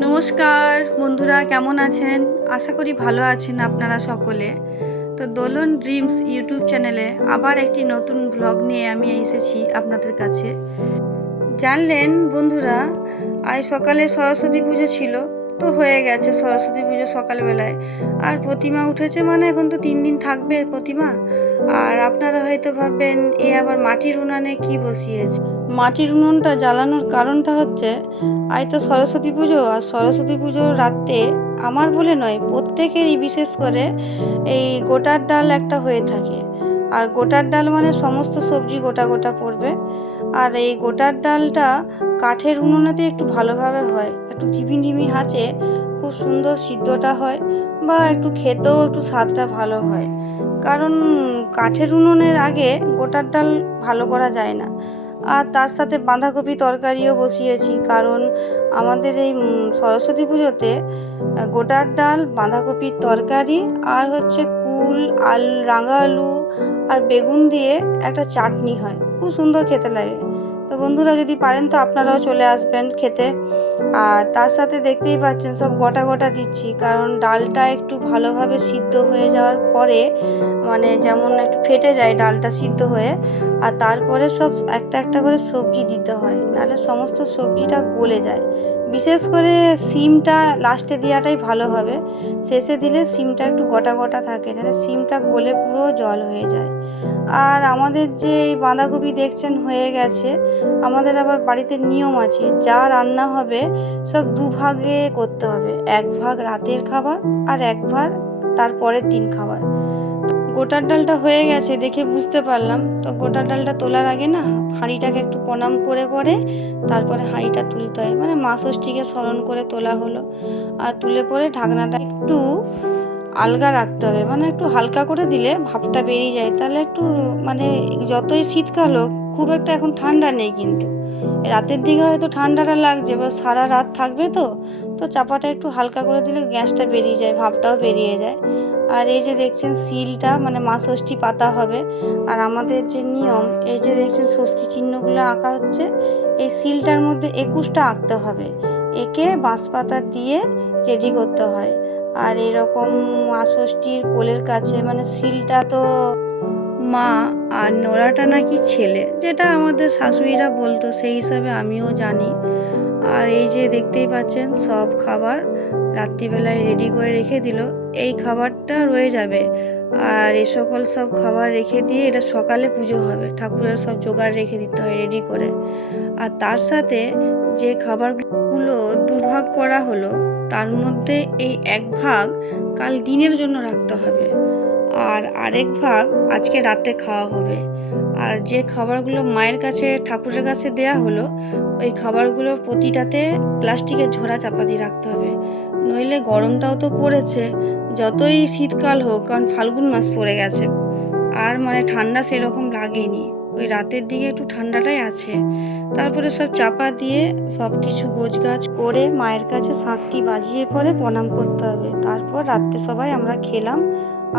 নমস্কার বন্ধুরা, কেমন আছেন? আশা করি ভালো আছেন আপনারা সকলে। তো দোলন ড্রিমস ইউটিউব চ্যানেলে আবার একটি নতুন ব্লগ নিয়ে আমি এসেছি আপনাদের কাছে। জানলেন বন্ধুরা, আজ সকালে সরস্বতী পুজো ছিল। তো হয়ে গেছে সরস্বতী পুজো সকালবেলায়। আর প্রতিমা উঠেছে মানে এখন তো 3 দিন থাকবে প্রতিমা। আর আপনারা হয়তো ভাববেন এ আবার মাটির উনানে কি বসিয়েছে। মাটির উনুনটা জ্বালানোর কারণটা হচ্ছে, আজ তো সরস্বতী পুজো, আর সরস্বতী পুজোর রাতে আমার বলে নয়, প্রত্যেকেরই বিশেষ করে এই গোটার ডাল একটা হয়ে থাকে। আর গোটার ডাল মানে সমস্ত সবজি গোটা গোটা পড়বে। আর এই গোটার ডালটা কাঠের উনুনেতে একটু ভালোভাবে হয়, একটু ধিমি ধিমি আঁচে খুব সুন্দর সিদ্ধটা হয়, বা একটু খেতেও একটু স্বাদটা ভালো হয়। কারণ কাঠের উনুনের আগে গোটার ডাল ভালো করা যায় না। আর তার সাথে বাঁধাকপি তরকারিও বসিয়েছি, কারণ আমাদের এই সরস্বতী পুজোতে গোটার ডাল, বাঁধাকপির তরকারি, আর হচ্ছে কুল, রাঙা আলু আর বেগুন দিয়ে একটা চাটনি হয়, খুব সুন্দর খেতে লাগে। তো বন্ধুরা, যদি পারেন তো আপনারাও চলে আসবেন খেতে। আর তার সাথে দেখতেই পাচ্ছেন সব গোটা গোটা দিচ্ছি, কারণ ডালটা একটু ভালোভাবে সিদ্ধ হয়ে যাওয়ার পরে, মানে যেমন একটু ফেটে যায় ডালটা সিদ্ধ হয়ে, আর তারপরে সব একটা একটা করে সবজি দিতে হয়, নাহলে সমস্ত সবজিটা গলে যায়। বিশেষ করে সিমটা লাস্টে দেওয়াটাই ভালো হবে, শেষে দিলে সিমটা একটু গোটা গোটা থাকে, নাহলে সিমটা গলে পুরো জল হয়ে যায়। আর আমাদের যে এই বাঁধাকপি দেখছেন হয়ে গেছে। আমাদের আবার বাড়িতে নিয়ম আছে, যা রান্না হবে সব দুভাগে করতে হবে, এক ভাগ রাতের খাবার আর এক ভাগ তারপরের দিন খাবার। গোটার ডালটা হয়ে গেছে দেখে বুঝতে পারলাম। তো গোটার ডালটা তোলার আগে না, হাঁড়িটাকে একটু প্রণাম করে পরে তারপরে হাঁড়িটা তুলতে হয়, মানে মা ষষ্ঠীকে স্মরণ করে তোলা হলো। আর তুলে পরে ঢাকনাটা একটু আলগা রাখতে হবে, মানে একটু হালকা করে দিলে ভাপটা বেরিয়ে যায়, তাহলে একটু মানে যতই শীতকাল হোক খুব একটা এখন ঠান্ডা নেই, কিন্তু রাতের দিকে হয়তো ঠান্ডাটা লাগছে, বা সারা রাত থাকবে তো তো চাপাটা একটু হালকা করে দিলে গ্যাসটা বেরিয়ে যায়, ভাপটাও বেরিয়ে যায়। আর এই যে দেখছেন শিলটা, মানে মা ষষ্ঠী পাতা হবে। আর আমাদের যে নিয়ম, এই যে দেখছেন ষষ্ঠী চিহ্নগুলো আঁকা হচ্ছে, এই শিলটার মধ্যে 21টা আঁকতে হবে, এঁকে বাঁশপাতা দিয়ে রেডি করতে হয়। আর এরকম মা ষষ্ঠীর কোলের কাছে, মানে শিলটা তো মা আর নোড়াটা নাকি ছেলে, যেটা আমাদের শাশুড়িরা বলতো, সেই হিসাবে আমিও জানি। আর এই যে দেখতেই পাচ্ছেন সব খাবার রাত্রিবেলায় রেডি করে রেখে দিল, এই খাবারটা রয়ে যাবে। আর এ সকল সব খাবার রেখে দিয়ে এটা সকালে পুজো হবে, ঠাকুরের সব জোগাড় রেখে দিতে হয় রেডি করে। আর তার সাথে যে খাবারগুলো দুভাগ করা হলো, তার মধ্যে এই এক ভাগ কাল দিনের জন্য রাখতে হবে, আর আরেক ভাগ আজকে রাতে খাওয়া হবে। আর যে খাবারগুলো মায়ের কাছে, ঠাকুরের কাছে দেয়া হলো, ওই খাবারগুলো প্রতিটাতে প্লাস্টিকের ঝোড়া চাপা দিয়ে রাখতে হবে, নইলে গরমটাও তো পড়েছে, যতই শীতকাল হোক, কারণ ফাল্গুন মাস পড়ে গেছে, আর মানে ঠান্ডা সেরকম লাগেনি, ওই রাতের দিকে একটু ঠান্ডাটাই আছে। তারপরে সব চাপা দিয়ে সব কিছু গোছগাছ করে মায়ের কাছে শাঁখটি বাজিয়ে পরে প্রণাম করতে হবে। তারপর রাত্রে সবাই আমরা খেলাম,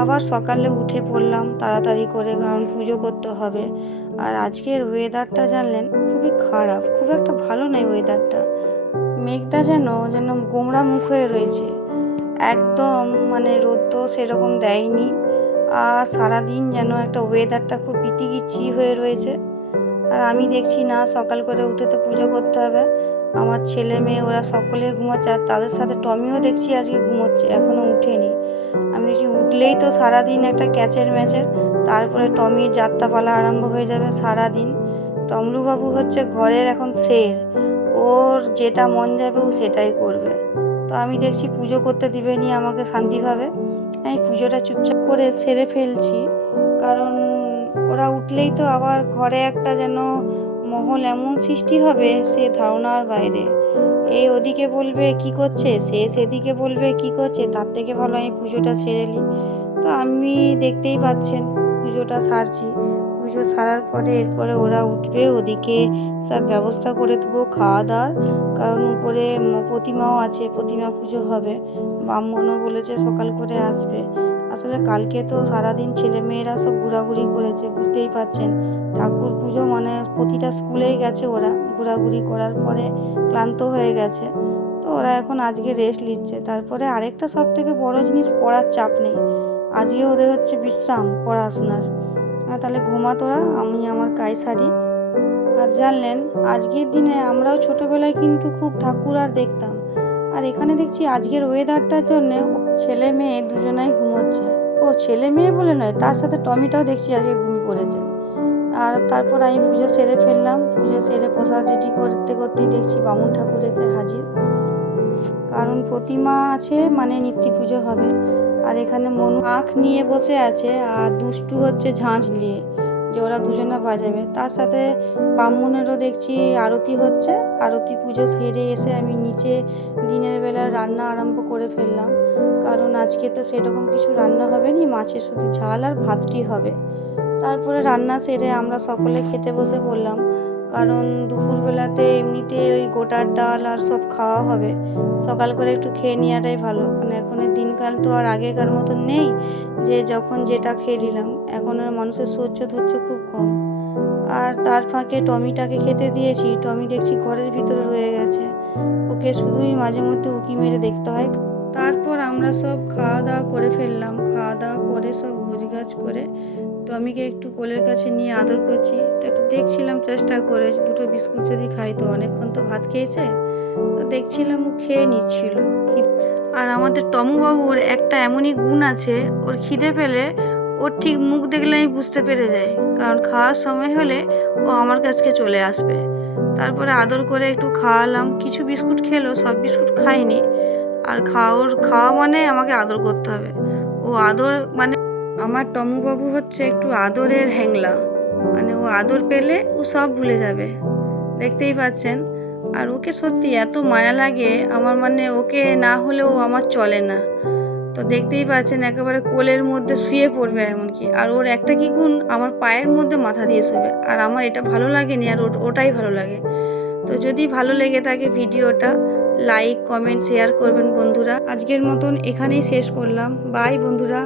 আবার সকালে উঠে পড়লাম তাড়াতাড়ি করে, কারণ পুজো করতে হবে। আর আজকের ওয়েদারটা জানলেন খুবই খারাপ, খুব একটা ভালো নয় ওয়েদারটা। মেঘটা যেন যেন গোমড়া মুখ হয়ে রয়েছে একদম, মানে রোদ তো সেরকম দেয়নি। আর সারাদিন যেন একটা ওয়েদারটা খুব বিতিকিচ্ছি হয়ে রয়েছে। আর আমি দেখছি না, সকাল করে উঠে তো পুজো করতে হবে। আমার ছেলে মেয়ে ওরা সকলে ঘুমাচ্ছে, আর তাদের সাথে টমিও দেখছি আজকে ঘুমোচ্ছে, এখনও উঠেনি। আমি দেখছি উঠলেই তো সারাদিন একটা ক্যাচের ম্যাচের, তারপরে টমির যাত্রাপালা আরম্ভ হয়ে যাবে সারাদিন। টমলুবাবু হচ্ছে ঘরের এখন শের, ওর যেটা মন যাবে ও সেটাই করবে। তো আমি দেখছি পুজো করতে দিবে নি আমাকে শান্তিভাবে, আমি পুজোটা চুপচাপ করে সেরে ফেলছি, কারণ ওরা উঠলেই তো আবার ঘরে একটা যেন মহল এমন সৃষ্টি হবে, সে ধারণার বাইরে। এই ওদিকে বলবে কি করছে, সে সেদিকে বলবে কি করছে, তার থেকে ভালো আমি পুজোটা সেরে নিই। তো আমি দেখতেই পাচ্ছেন পুজোটা সারছি, পুজো সারার পরে এরপরে ওরা উঠবে, ওদিকে সব ব্যবস্থা করে দেবো খাওয়া দাওয়ার, কারণ উপরে প্রতিমাও আছে, প্রতিমা পুজো হবে, ব্রাহ্মণও বলেছে সকাল করে আসবে। আসলে কালকে তো সারাদিন ছেলে মেয়েরা সব ঘোরাঘুরি করেছে, বুঝতেই পারছেন, ঠাকুর পুজো মানে প্রতিটা স্কুলেই গেছে ওরা, ঘোরাঘুরি করার পরে ক্লান্ত হয়ে গেছে। তো ওরা এখন আজকে রেস্ট নিচ্ছে। তারপরে আরেকটা সবথেকে বড় জিনিস, পড়ার চাপ নেই। আজকে ওদের হচ্ছে বিশ্রাম পড়াশোনার। তাহলে ঘুমা তোরা, আমি আমার কাজ সারি। আর জানলেন, আজকের দিনে আমরাও ছোটোবেলায় কিন্তু খুব ঠাকুর আর দেখতাম। আর এখানে দেখছি আজকের ওয়েদারটার জন্যে ছেলে মেয়ে দুজনাই ঘুমোচ্ছে। ও ছেলে মেয়ে বলে নয়, তার সাথে টমিটাও দেখছি আজকে ঘুমিয়ে পড়েছে। আর তারপর আমি পুজো সেরে ফেললাম। পুজো সেরে প্রসাদ রেডি করতে করতেই দেখছি বামুন ঠাকুর এসে হাজির। কারণ প্রতিমা আছে মানে নিত্য পুজো হবে। আর এখানে মনু আঁখ নিয়ে বসে আছে, আর দুষ্টু হচ্ছে ঝাঁঝ নিয়ে, যে ওরা দুজনে বাজাবে। তার সাথে ব্রাহ্মণেরও দেখছি আরতি হচ্ছে। আরতি পুজো সেরে এসে আমি নিচে দিনের বেলা রান্না আরম্ভ করে ফেললাম। কারণ আজকে তো সেরকম কিছু রান্না হবে না, মাছের শুধু ঝাল আর ভাতটি হবে। তারপরে রান্না সেরে আমরা সকলে খেতে বসে পড়লাম। কারণ দুপুরবেলাতে এমনিতে ওই গোটার ডাল আর সব খাওয়া হবে, সকাল করে একটু খেয়ে নেওয়াটাই ভালো। কারণ এখনের দিনকাল তো আর আগেকার মতন নেই যে যখন যেটা খেয়ে নিলাম। এখন আর মানুষের সহ্য ধৈর্য খুব কম। আর তার ফাঁকে টমিটাকে খেতে দিয়েছি। টমি দেখছি ঘরের ভিতরে রয়ে গেছে, ওকে শুধুই মাঝে মধ্যে উঁকি মেরে দেখতে হয়। তারপর আমরা সব খাওয়া দাওয়া করে ফেললাম। খাওয়া দাওয়া করে সব গোছগাছ করে টমিকে একটু কোলের কাছে নিয়ে আদর করছি। তো একটু দেখছিলাম চেষ্টা করে দুটো বিস্কুট যদি খাই, তো অনেকক্ষণ তো ভাত খেয়েছে, তো দেখছিলাম ও খেয়ে নিচ্ছিল। আর আমাদের টমুবাবুর একটা এমনই গুণ আছে, ওর খিদে পেলে ওর ঠিক মুখ দেখলে আমি বুঝতে পেরে যাই। কারণ খাওয়ার সময় হলে ও আমার কাছে চলে আসবে। তারপরে আদর করে একটু খাওয়ালাম। কিছু বিস্কুট খেলো, সব বিস্কুট খাইনি। আর খাওয়া মানে আমাকে আদর করতে হবে। ও আদর মানে আমার টমুবাবু হচ্ছে একটু আদরের হ্যাংলা। মানে ও আদর পেলে ও সব ভুলে যাবে, দেখতেই পাচ্ছেন। আর ওকে সত্যি এত মায়া লাগে আমার, মানে ওকে না হলেও আমার চলে না। তো দেখতেই পাচ্ছেন একেবারে কোলের মধ্যে শুয়ে পড়বে এমনকি। আর ওর একটা কি গুণ, আমার পায়ের মধ্যে মাথা দিয়ে শোবে। আর আমার এটা ভালো লাগেনি, আর ওটাই ভালো লাগে। তো যদি ভালো লেগে থাকে ভিডিওটা, লাইক কমেন্ট শেয়ার করবেন বন্ধুরা। আজকের মতন এখানেই শেষ করলাম। বাই বন্ধুরা।